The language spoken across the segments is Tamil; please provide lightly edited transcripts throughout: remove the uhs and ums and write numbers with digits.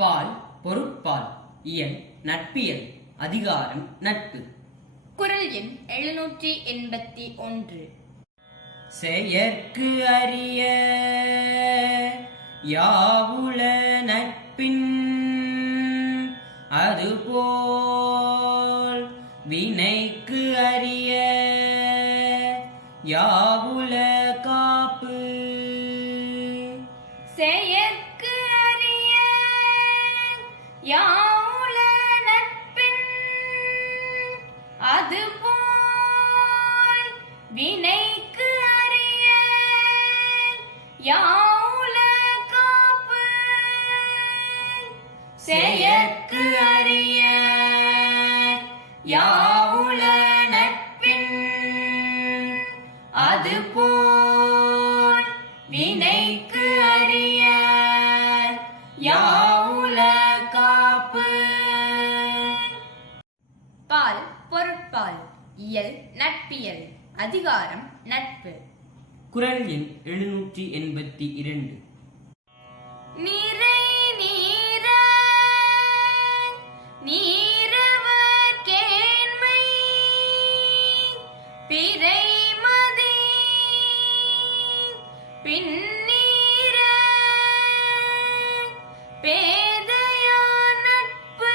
பால் பொருட்பால் இயல் நட்பியல் அதிகாரம் நட்பு. குறள் எண் 781. செயற்கு அறிய யாவுள நட்பின் அதுபோல் வினைக்கு அறிய யாவுள காப்பு. செயற்கு அறிய யாவுள நட்பின் அதுபோல் வினைக்கு அறிய யாவுள காப்பு. செயற்கு அறிய யாவுள நட்பின் அதுபோல் வினைக்கு அறிய யாவுள காப்பு. பால் பொருட்பால் இயல் நட்பியல் அதிகாரம் நட்பு. குறள் எண் 782. நீரை நீர நீரவர் கேண்மை பிறைமதி பின்னீர பேதையார் நட்பு.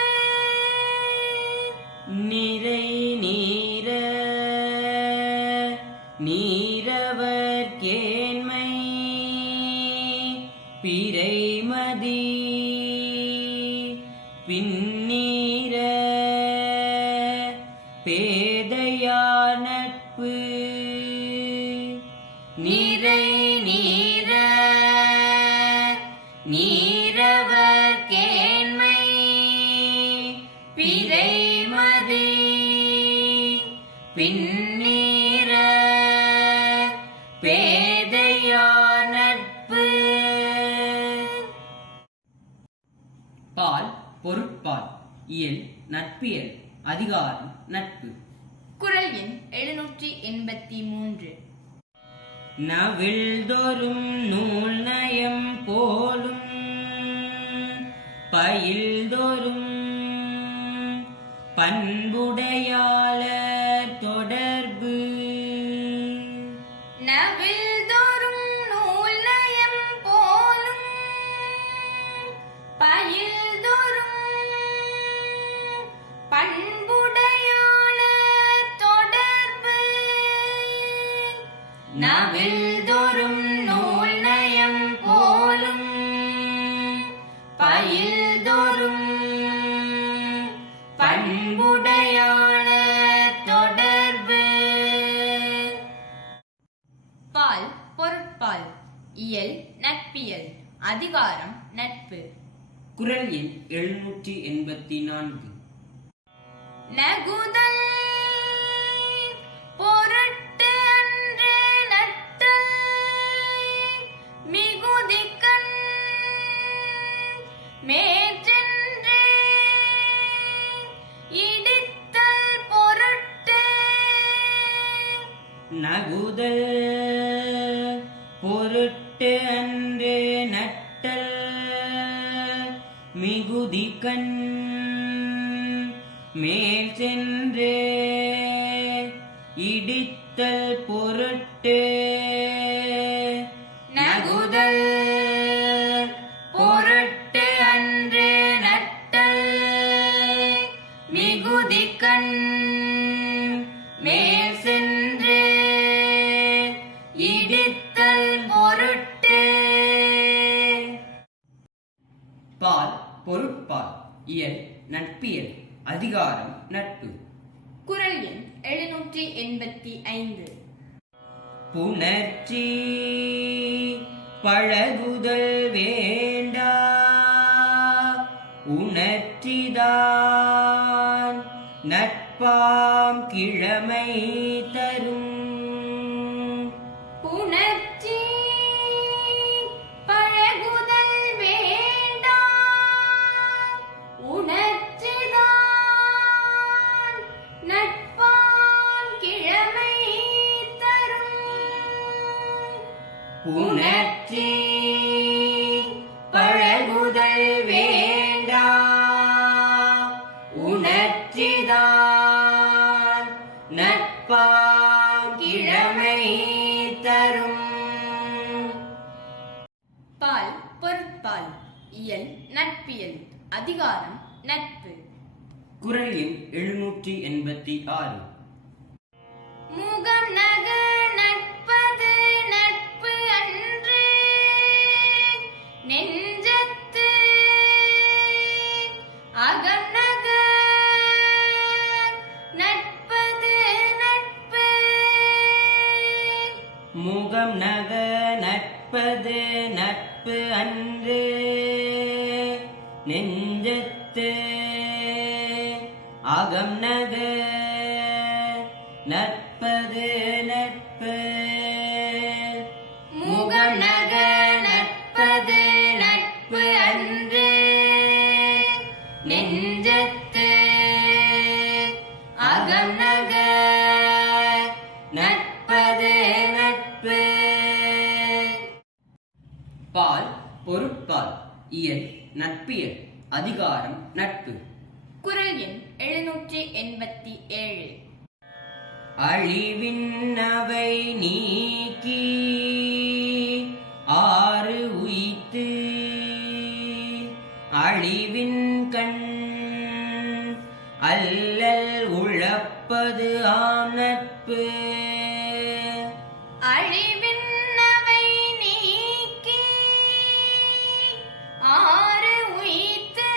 நிறை நீர நீரவர் கேண்மை பிறைமதி பின்னீர பேதையார் நட்பு. நிறை நீர நீரவர் கேண்மை பிறைமதி பின்னீர பேதையார் நட்பு. பால் பொருட்பால் இயல் நட்பியல் அதிகாரம் நட்பு. குறள் எண் 783. நவில்தொறும் நூல் நயம் போலும் பயில்தொறும் பண்புடையாளர் தொடர்பு. நவில்தொறும் நூல் நயம் போலும் பயில்தொறும் பண்புடையாளர் தொடர்பு. நவில்தொறும் நூல் நயம் போலும் பயில்தொறும் பண்புடையாளர் தொடர்பு. பால் பொருட்பால் இயல் நட்பியல் அதிகாரம் நட்பு. குறள் எண் 784. நகுதல் பொருட்டு அன்று நட்டல் மிகுதிக்கண் மேற்றென்று இடித்தல் பொருட்டு. நகுதல் பொருட்டு அன்று நட்டல் மிகுதிக்கண் மேல் சென்று இடித்தல் பொருட்டு. நகுதல் பொருட்டு அன்று நட்டல் மிகுதிக்கண் மேல் சென்று இடித்தல் பொருட்டு. பால் பொருட்பால் இயல் நட்பியல் அதிகாரம் நட்பு. குறள் எண் 785. புணர்ச்சி பழகுதல் வேண்டா உணர்ச்சிதான் நட்பாம் கிழமை தரும். புணர்ச்சி பழகுதல் வேண்டா உணர்ச்சிதான் நட்பாம் கிழமை தரும். புணர்ச்சி பழகுதல் வேண்ட அதிகாரம் நட்பு. குறள் எண் 786. முகம் நக நட்பது நட்பு அன்று நெஞ்சத்து அகம் நக நட்பது நட்பு. முகம் நக நட்பது நட்பு அன்று நெஞ்சத்து அகம் நக நட்பது நட்பு. முகம் நக நட்பது நட்பு அன்று நெஞ்சத்து அகம் நக நட்பது நட்பு. பால் பொருட்பால் இயல் நட்பியல் அதிகாரம் நட்பு. குறள் எண் 787. அழிவின் அவை நீக்கி ஆறு உய்த்து அழிவின் கண் அல்லல் உழப்பது ஆம் நட்பு. அழிவின் அவை நீக்கி ஆறு உய்த்து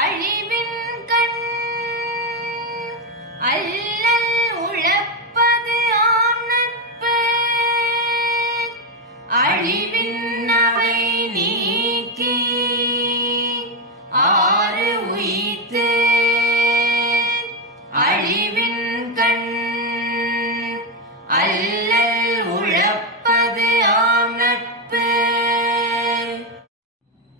அழிவின் கண் அல்லல் உழப்பது ஆம் நட்பு. அழிவின் அவை நீக்கி ஆறு உய்த்து அழிவின் கண் அல்லல் உழப்பது ஆம் நட்பு.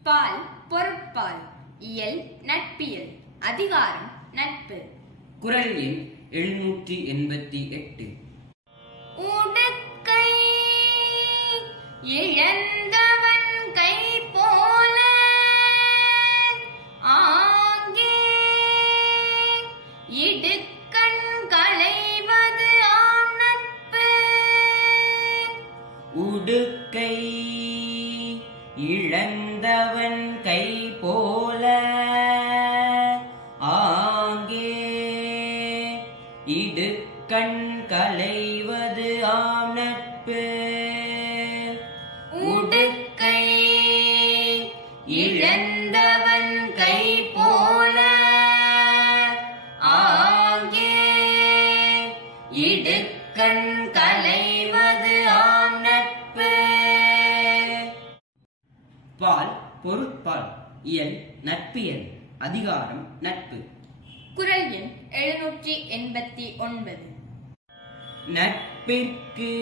பால் பொருட்பால் இயல் நட்பியல் அதிகாரம் நட்பு. குறள் எண் 788. உடுக்கை இழந்தவன் கை போல ஆங்கே இடுக்கண் களைவது ஆம் நட்பு. உடுக்கை இழந்தவன் கை போல ஆங்கே இடுக்கண் களைவது ஆம் நட்பு. உடுக்கை இழந்தவன் கை போல ஆங்கே இடுக்கண் களைவது ஆம் நட்பு. பால் பொருட்பால் இயல் நட்பியல் அதிகாரம் நட்பு. குறள் எண் 789. நட்பிற்கு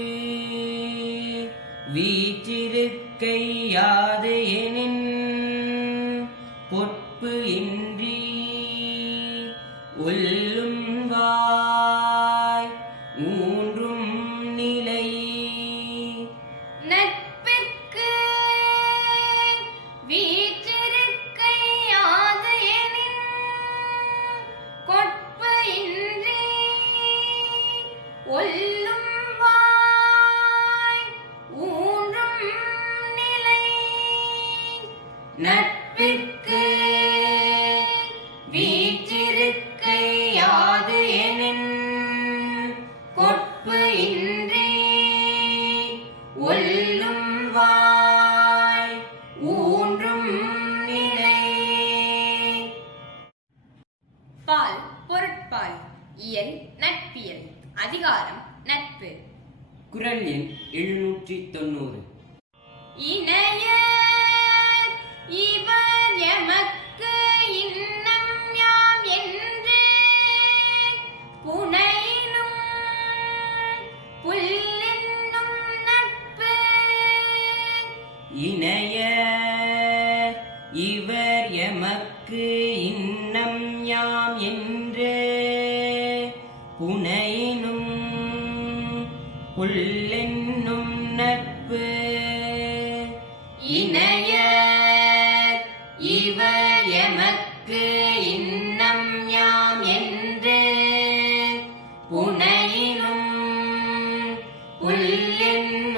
வீற்றிருக்கை யாது எனின் பொற்பு இன்றி ஒல்லும் வாய் ஊன்றும் நிலை. நட்பிற்கு வீற்றிருக்கை யாது எனின் கொட்பு இன்றி ஒல்லும் வாய் ஊன்றும் நிலை. நட்பிற்கு வீற்றிருக்கை யாது எனின் கொட்பு இன்றி ஒல்லும் வாய் ஊன்றும் நிலை. பால் பொருட்பால் இயல் நட்பியல் அதிகாரம் நட்பு. குறள் எண் 790. இணைய இவர் எமக்கு இன்னம் யாம் என்று புனையினும் புல்லென்னும் நட்பு. இணைய இவர் எமக்கு இன்னம் யாம் என்று புனையினும் புல்லென்னும் நட்பு. இணைய இவர் எமக்கு இன்னம் யாம் என்று புனையினும் புல்லென்னும்